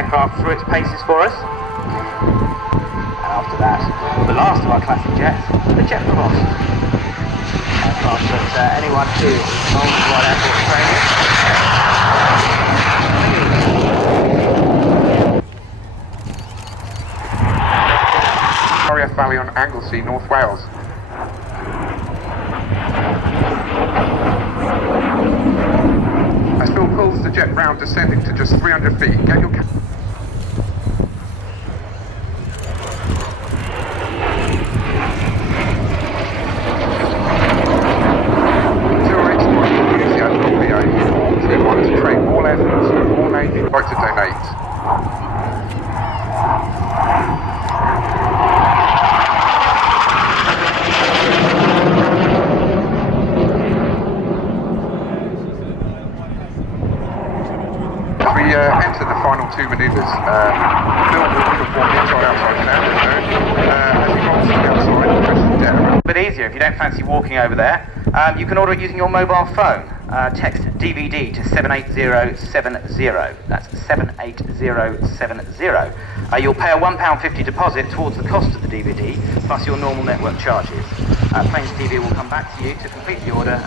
aircraft through its paces for us. And after that, the last of our classic jets, the Jet Provost. Aircraft that anyone who owns Royal Airport training. RAF Valley on Anglesey, North Wales. As Phil pulls the jet round, descending to just 300 feet. Get your... To train all efforts and all Navy would like to donate. As we enter the final two manoeuvres, Phil will perform inside-outside standard mode. As he rolls to the outside, pushes the jet around. A bit easier if you don't fancy walking over there. You can order it using your mobile phone. Text DVD to 78070. That's 78070. You'll pay a £1.50 deposit towards the cost of the DVD, plus your normal network charges. Planes TV will come back to you to complete the order and